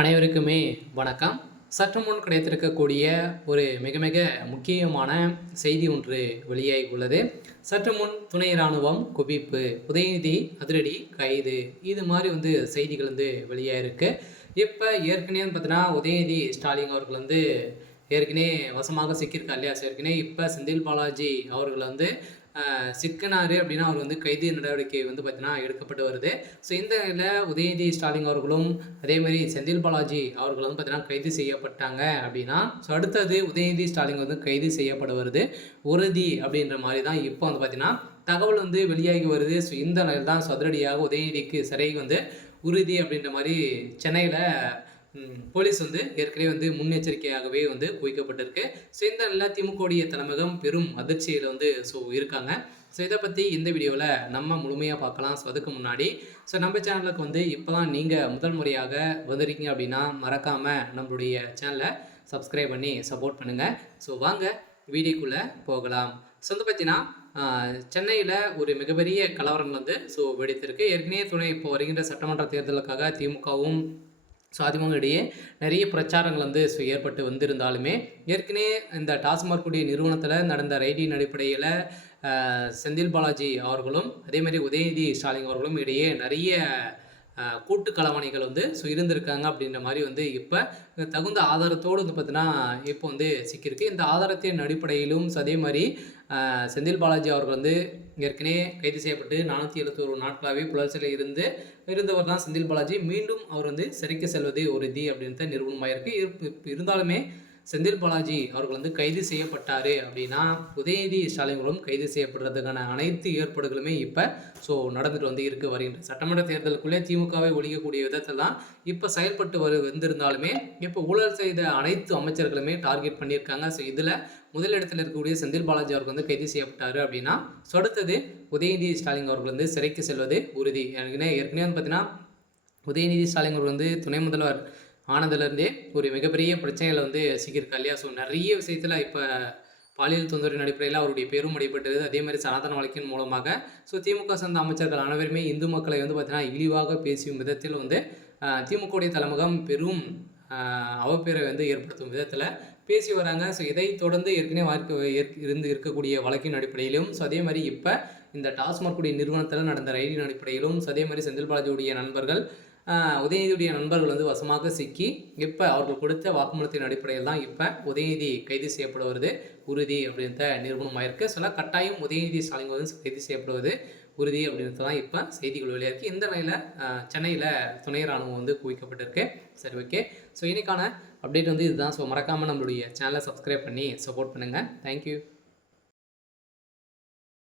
அனைவருக்குமே வணக்கம். சற்று முன் கிடைத்திருக்கக்கூடிய ஒரு மிக மிக முக்கியமான செய்தி ஒன்று வெளியாகி உள்ளது. சற்று முன் துணை இராணுவம் குவிப்பு, உதயநிதி அதிரடி கைது, இது மாதிரி செய்திகள் வெளியாயிருக்கு. இப்போ ஏற்கனவே பார்த்தீங்கன்னா உதயநிதி ஸ்டாலின் அவர்கள் ஏற்கனவே வசமாக சிக்கியிருக்கா இல்லையா? ஏற்கனவே இப்போ செந்தில் பாலாஜி அவர்கள் சிக்கினாரு அப்படின்னா அவர் கைது நடவடிக்கை பார்த்தீங்கன்னா எடுக்கப்பட்டு வருது. ஸோ இந்த நிலையில் உதயநிதி ஸ்டாலின் அவர்களும் அதே மாதிரி செந்தில் பாலாஜி அவர்கள் பார்த்தீங்கன்னா கைது செய்யப்பட்டாங்க அப்படின்னா, ஸோ அடுத்தது உதயநிதி ஸ்டாலின் கைது செய்யப்பட வருது உறுதி அப்படின்ற மாதிரி தான் இப்போ பார்த்தீங்கன்னா தகவல் வெளியாகி வருது. ஸோ இந்த நிலையில் தான் அதிரடியாக உதயநிதிக்கு சிறை உறுதி அப்படின்ற மாதிரி சென்னையில் போலீஸ் ஏற்கனவே முன்னெச்சரிக்கையாகவே குவிக்கப்பட்டிருக்கு. ஸோ இந்த நிலையில் திமுகவுடைய தலைமையகம் பெரும் அதிர்ச்சியில் ஸோ இருக்காங்க. ஸோ இதை பற்றி இந்த வீடியோவில் நம்ம முழுமையாக பார்க்கலாம். ஸோ அதுக்கு முன்னாடி நம்ம சேனலுக்கு இப்போ தான் நீங்கள் முதல் முறையாக வந்திருக்கீங்க அப்படின்னா மறக்காமல் நம்மளுடைய சேனலை சப்ஸ்கிரைப் பண்ணி சப்போர்ட் பண்ணுங்கள். ஸோ வாங்க வீடியோக்குள்ளே போகலாம். ஸோ பார்த்தீங்கன்னா சென்னையில் ஒரு மிகப்பெரிய கலவரம் ஸோ வெடித்திருக்கு. ஏற்கனவே இப்போ வருகின்ற சட்டமன்ற தேர்தலுக்காக திமுகவும் ஸோ அதிமுக இடையே நிறைய பிரச்சாரங்கள் ஸோ ஏற்பட்டு வந்திருந்தாலுமே ஏற்கனவே இந்த டாஸ்மாக் கூடிய நிறுவனத்தில் நடந்த ரைடின் அடிப்படையில் செந்தில் பாலாஜி அவர்களும் அதேமாதிரி உதயநிதி ஸ்டாலின் அவர்களும் இடையே நிறைய கூட்டு களவாணிகள் ஸோ இருந்திருக்காங்க அப்படின்ற மாதிரி இப்போ தகுந்த ஆதாரத்தோடு பார்த்தீங்கன்னா இப்போ சிக்கியிருக்கு. இந்த ஆதாரத்தின் அடிப்படையிலும் அதே மாதிரி செந்தில் பாலாஜி அவர்கள் ஏற்கனவே கைது செய்யப்பட்டு 471 நாட்களாகவே புலர்ச்சியில் இருந்தவர் தான் செந்தில் பாலாஜி. மீண்டும் அவர் சிறைக்கு செல்வது உறுதி அப்படின்ட்டு நிறுவனமாயிருக்கு. இருந்தாலுமே செந்தில் பாலாஜி அவர்கள் கைது செய்யப்பட்டார் அப்படின்னா உதயநிதி ஸ்டாலின்களும் கைது செய்யப்படுறதுக்கான அனைத்து ஏற்பாடுகளுமே இப்போ ஸோ நடந்துட்டு இருக்கு. வருகின்ற சட்டமன்ற தேர்தலுக்குள்ளே திமுகவை ஒழிக்கக்கூடிய விதத்தில் தான் இப்போ செயல்பட்டு வந்திருந்தாலுமே இப்போ ஊழல் செய்த அனைத்து அமைச்சர்களுமே டார்கெட் பண்ணியிருக்காங்க. ஸோ இதில் முதலிடத்தில் இருக்கக்கூடிய செந்தில் பாலாஜி அவர்கள் கைது செய்யப்பட்டார் அப்படின்னா ஸோ அடுத்தது உதயநிதி ஸ்டாலின் அவர்கள் சிறைக்கு செல்வது உறுதி. ஏற்கனவே பார்த்தீங்கன்னா உதயநிதி ஸ்டாலின் அவர்கள் துணை முதல்வர் ஆனதுலேருந்தே ஒரு மிகப்பெரிய பிரச்சனையில் சிக்கியிருக்கா இல்லையா? ஸோ நிறைய விஷயத்தில் இப்போ பாலியல் தொந்தரவின் அடிப்படையில் அவருடைய பேரும் அடிபட்டது. அதே மாதிரி சனாதன வழக்கின் மூலமாக ஸோ திமுக சார்ந்த அமைச்சர்கள் அனைவருமே இந்து மக்களை பார்த்தீங்கன்னா இழிவாக பேசும் விதத்தில் திமுகவுடைய தலைமுகம் பெரும் அவப்பேரை ஏற்படுத்தும் விதத்தில் பேசி வராங்க. ஸோ இதை தொடர்ந்து ஏற்கனவே இருக்கக்கூடிய வழக்கின் அடிப்படையிலும் ஸோ அதே மாதிரி இப்போ இந்த டாஸ்மாக் கூடிய நிறுவனத்தில் நடந்த ரைடின் அடிப்படையிலும் ஸோ அதே மாதிரி செந்தில் பாலாஜியுடைய நண்பர்கள் உதயநிதியுடைய நண்பர்கள் வசமாக சிக்கி இப்போ அவர்கள் கொடுத்த வாக்குமூலத்தின் அடிப்படையில் தான் இப்போ உதயநிதி கைது செய்யப்படுவது உறுதி அப்படின்ற நிறுவனமாயிருக்கு. சில கட்டாயம் உதயநிதி ஸ்டாலின் கைது செய்யப்படுவது உறுதி அப்படின்றது தான் இப்போ செய்திகள் வெளியாக இருக்குது. இந்த நிலையில் சென்னையில் துணை இராணுவம் குவிக்கப்பட்டிருக்கு. சரி, ஓகே. ஸோ இன்னைக்கான அப்டேட் இதுதான். ஸோ மறக்காமல் நம்மளுடைய சேனலை சப்ஸ்கிரைப் பண்ணி சப்போர்ட் பண்ணுங்கள். தேங்க்யூ.